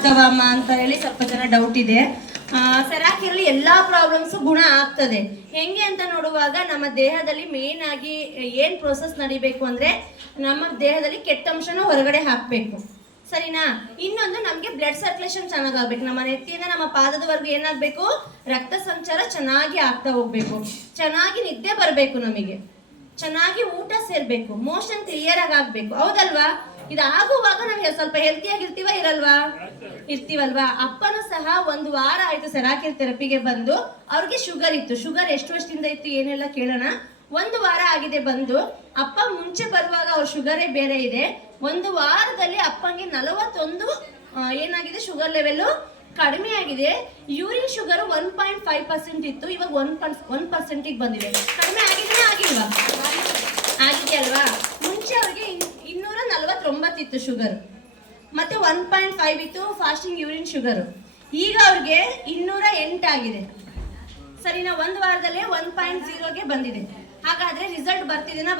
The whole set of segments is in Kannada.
ಆಗ್ತಾವಮ್ಮ ಅಂತ ಹೇಳಿ ಸ್ವಲ್ಪ ಜನ ಡೌಟ್ ಇದೆ. ಸೆರಾಕಿರಲ್ಲಿ ಎಲ್ಲಾ ಪ್ರಾಬ್ಲಮ್ಸ್ ಗುಣ ಆಗ್ತದೆ. ಹೆಂಗೆ ಅಂತ ನೋಡುವಾಗ ನಮ್ಮ ದೇಹದಲ್ಲಿ ಮೇನ್ ಆಗಿ ಏನ್ ಪ್ರೋಸೆಸ್ ನಡಿಬೇಕು ಅಂದ್ರೆ ನಮ್ಮ ದೇಹದಲ್ಲಿ ಕೆಟ್ಟ ಅಂಶನ ಹೊರಗಡೆ ಹಾಕ್ಬೇಕು, ಸರಿನಾ? ಇನ್ನೊಂದು ನಮ್ಗೆ ಬ್ಲಡ್ ಸರ್ಕ್ಯುಲೇಷನ್ ಚೆನ್ನಾಗಾಗ್ಬೇಕು. ನಮ್ಮ ನೆತ್ತಿಯಿಂದ ನಮ್ಮ ಪಾದದವರೆಗೂ ಏನಾಗ್ಬೇಕು, ರಕ್ತ ಸಂಚಾರ ಚೆನ್ನಾಗಿ ಆಗ್ತಾ ಹೋಗ್ಬೇಕು. ಚೆನ್ನಾಗಿ ನಿದ್ದೆ ಬರಬೇಕು, ನಮಗೆ ಚೆನ್ನಾಗಿ ಊಟ ಸೇರ್ಬೇಕು, ಮೋಷನ್ ಕ್ಲಿಯರ್ ಆಗಿ ಆಗ್ಬೇಕು, ಹೌದಲ್ವಾ? ಇದಾಗುವಾಗ ನಾವು ಸ್ವಲ್ಪ ಹೆಲ್ತಿಯಾಗಿ ಇರ್ತೀವಲ್ವಾ? ಅಪ್ಪನೂ ಸಹ 1 ವಾರ ಆಯ್ತು ಸೆರಾಕಿರ್ ಥೆರಪಿಗೆ ಬಂದು. ಅವ್ರಿಗೆ ಶುಗರ್ ಇತ್ತು. ಶುಗರ್ ಎಷ್ಟು ವರ್ಷದಿಂದ ಇತ್ತು ಏನೆಲ್ಲ ಕೇಳೋಣ. 1 ವಾರ ಆಗಿದೆ ಬಂದು. ಅಪ್ಪ ಮುಂಚೆ ಬರುವಾಗ ಅವ್ರ ಶುಗರೇ ಬೇರೆ ಇದೆ. 1 ವಾರದಲ್ಲಿ ಅಪ್ಪಂಗೆ 41 ಏನಾಗಿದೆ, ಶುಗರ್ ಲೆವೆಲ್ ಕಡಿಮೆ ಆಗಿದೆ. ಯೂರಿನ್ ಶುಗರ್ 1.5% ಇತ್ತು, ಇವಾಗ 1% ಬಂದಿದೆ. ಕಡಿಮೆ ಆಗಿದ್ರೆ ಆಗಿಲ್ವಾ? ಆಗಿದೆ ಅಲ್ವಾ? ಮುಂಚೆ ಅವ್ರಿಗೆ 249 ಇತ್ತು ಶುಗರ್, ಮತ್ತೆ 1.5 ಇತ್ತು ಫಾಸ್ಟಿಂಗ್ ಯೂರಿನ್ ಶುಗರ್. ಈಗ ಅವ್ರಿಗೆ 208 ಆಗಿದೆ, ಸರಿನಾ? 1 ವಾರದಲ್ಲೇ 1.0ಗೆ ಬಂದಿದೆ. ಹಾಗಾದ್ರೆ ರಿಸಲ್ಟ್ ಬರ್ತಿದೆನಾ,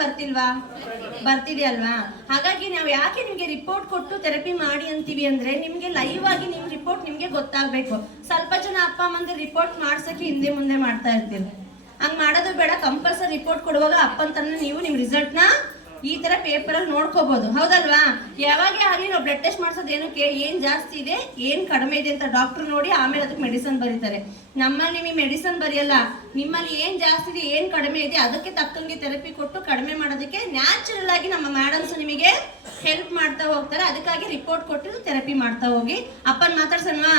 ಬರ್ತಿದೆ ಅಲ್ವಾ? ಹಾಗಾಗಿ ನಾವು ಯಾಕೆ ನಿಮ್ಗೆ ರಿಪೋರ್ಟ್ ಕೊಟ್ಟು ಥೆರಪಿ ಮಾಡಿ ಅಂತೀವಿ ಅಂದ್ರೆ ನಿಮ್ಗೆ ಲೈವ್ ಆಗಿ ನಿಮ್ ರಿಪೋರ್ಟ್ ನಿಮ್ಗೆ ಗೊತ್ತಾಗ್ಬೇಕು. ಸ್ವಲ್ಪ ಜನ ಅಪ್ಪ ಅಮ್ಮಂದ್ರೆ ರಿಪೋರ್ಟ್ ಮಾಡ್ಸಕ್ಕೆ ಹಿಂದೆ ಮುಂದೆ ಮಾಡ್ತಾ ಇರ್ತೀವಿ. ಹಂಗ್ ಮಾಡೋದು ಬೇಡ. ಕಂಪಲ್ಸರಿ ರಿಪೋರ್ಟ್ ಕೊಡುವಾಗ ಅಪ್ಪನ ತನ್ನ ನೀವು ನಿಮ್ ರಿಸಲ್ಟ್ ನ ಈ ತರ ಪೇಪರ್ ಅಲ್ಲಿ ನೋಡ್ಕೋಬಹುದು, ಹೌದಲ್ವಾ? ಯಾವಾಗೇ ಆಗಲಿ ನಾವು ಬ್ಲಡ್ ಟೆಸ್ಟ್ ಮಾಡ್ಸೋದು ಏನಕ್ಕೆ, ಏನ್ ಜಾಸ್ತಿ ಇದೆ ಏನ್ ಕಡಿಮೆ ಇದೆ ಅಂತ ಡಾಕ್ಟರ್ ನೋಡಿ ಆಮೇಲೆ ಅದಕ್ಕೆ ಮೆಡಿಸನ್ ಬರೀತಾರೆ. ನಮ್ಮಲ್ಲಿ ನಿಮಗೆ ಮೆಡಿಸನ್ ಬರೆಯಲ್ಲ. ನಿಮ್ಮಲ್ಲಿ ಏನ್ ಜಾಸ್ತಿ ಇದೆ ಏನ್ ಕಡಿಮೆ ಇದೆ ಅದಕ್ಕೆ ತಕ್ಕಂಗೆ ಥೆರಪಿ ಕೊಟ್ಟು ಕಡಿಮೆ ಮಾಡೋದಕ್ಕೆ ನ್ಯಾಚುರಲ್ ಆಗಿ ನಮ್ಮ ಮೇಡಮ್ಸ್ ನಿಮಗೆ ಹೆಲ್ಪ್ ಮಾಡ್ತಾ ಹೋಗ್ತಾರೆ. ಅದಕ್ಕಾಗಿ ರಿಪೋರ್ಟ್ ಕೊಟ್ಟು ಥೆರಪಿ ಮಾಡ್ತಾ ಹೋಗಿ. ಅಪ್ಪನ್ ಮಾತಾಡ್ಸಲ್ವಾ?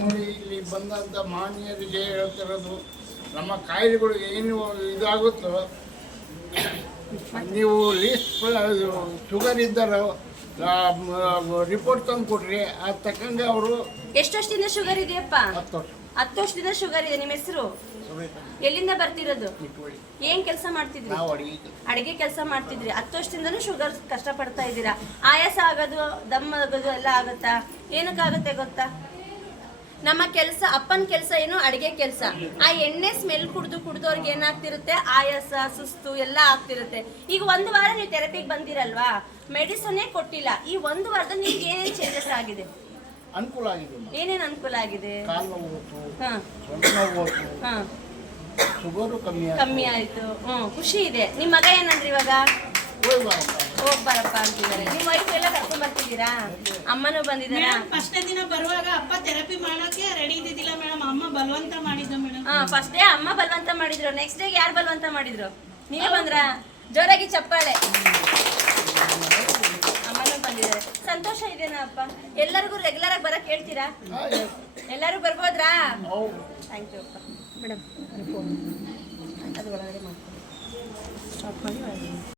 ನೋಡಿ, ಇಲ್ಲಿ ಬಂದಂಥ ಮಾನ್ಯರಿಗೆ ಹೇಳ್ತಿರೋದು, ನಮ್ಮ ಕಾಯಿಲೆಗಳು ಏನು ಇದಾಗುತ್ತೋ ನೀವು ಲೀಸ್ಟ್ ಶುಗರ್ ಇದ್ದಾರೋ ರಿಪೋರ್ಟ್ ತಂದು ಕೊಡ್ರಿ. ಅದು ತಕ್ಕಂಗೆ ಅವರು. ಎಷ್ಟು ವರ್ಷದಿಂದ ಶುಗರ್ ಇದೆಯಪ್ಪ? 10 ವರ್ಷದಿಂದ ಶುಗರ್ ಇದೆ. ನಿಮ್ಮ ಹೆಸರು? ಎಲ್ಲಿಂದ ಬರ್ತಿರೋದು? ಏನ್ ಕೆಲಸ ಮಾಡ್ತಿದ್ರಿ? ಅಡಿಗೆ ಕೆಲಸ ಮಾಡ್ತಿದ್ರಿ. 10 ವರ್ಷದಿಂದನೂ ಶುಗರ್ ಕಷ್ಟ ಪಡ್ತಾ ಇದ್ದೀರಾ. ಆಯಾಸ ಆಗೋದು, ದಮ್ ಆಗೋದು ಎಲ್ಲ ಆಗುತ್ತಾ? ಏನಕ್ಕಾಗುತ್ತೆ ಗೊತ್ತಾ? ನಮ್ಮ ಕೆಲಸ, ಅಪ್ಪನ ಕೆಲಸ ಏನು, ಅಡಿಗೆ ಕೆಲಸ. ಆ ಎಣ್ಣೆ ಸ್ಮೆಲ್ ಕುಡ್ದವ್ರಿಗೆ ಏನಾಗ್ತಿರುತ್ತೆ, ಆಯಾಸ, ಸುಸ್ತು ಎಲ್ಲ ಆಗ್ತಿರುತ್ತೆ. ಈಗ 1 ವಾರ ನೀವು ಥೆರಪಿಗೆ ಬಂದಿರಲ್ವಾ, ಮೆಡಿಸನ್ನೇ ಕೊಟ್ಟಿಲ್ಲ. ಈ 1 ವಾರದಲ್ಲಿ ನಿಮ್ಗೆ ಏನೇನು ಚೇಂಜಸ್ ಆಗಿದೆ? ಅನುಕೂಲ ಆಗಿದೆ. ಏನೇನು ಅನುಕೂಲ ಆಗಿದೆ? ಶುಗರು ಕಮ್ಮಿ ಆಯ್ತು. ಖುಷಿ ಇದೆ. ನಿಮ್ಮ ಮಗ ಏನಂದ್ರೆ ಇವಾಗ ಹೋಗ್ ಬರಪ್ಪ ಅಂತಿದ್ದಾರೆ. ನಿಮ್ಮ ವೈಫ್ ಎಲ್ಲ ಕರ್ಕೊಂಡ್ ಬರ್ತಿದ್ದೀರಾ? ಅಮ್ಮನೂ ಬಂದಿದ್ದಾರಾ? ಫಸ್ಟ್ ದಿನ ಬರುವಾಗ ಅಪ್ಪ ಥೆರಪಿ ಮಾಡಕ್ಕೆ ರೆಡಿ ಇದ್ದಿದ್ದಿಲ್ಲ ಮೇಡಮ್, ಅಮ್ಮ ಬಲವಂತ ಮಾಡಿದ್ರು ಮೇಡಮ್. ಫಸ್ಟ್ ಡೇ ಅಮ್ಮ ಬಲವಂತ ಮಾಡಿದ್ರು. ನೆಕ್ಸ್ಟ್ ಡೇ ಯಾರು ಬಲವಂತ ಮಾಡಿದ್ರು? ನೀವೇ ಬಂದ್ರಾ? ಜೋರಾಗಿ ಚಪ್ಪಾಳೆ. ಅಮ್ಮನೂ ಬಂದಿದ್ದಾರೆ. ಸಂತೋಷ ಇದೆನಾ ಅಪ್ಪ? ಎಲ್ಲರಿಗೂ ರೆಗ್ಯುಲರ್ ಆಗಿ ಬರಕ್ ಹೇಳ್ತೀರಾ? ಎಲ್ಲರೂ ಬರ್ಬೋದ್ರಾ? ಥ್ಯಾಂಕ್ ಯು ಅಪ್ಪ. ಮೇಡಮ್ ಅದು ಒಳಗಡೆ ಮಾಡ್ಕೊಂಡು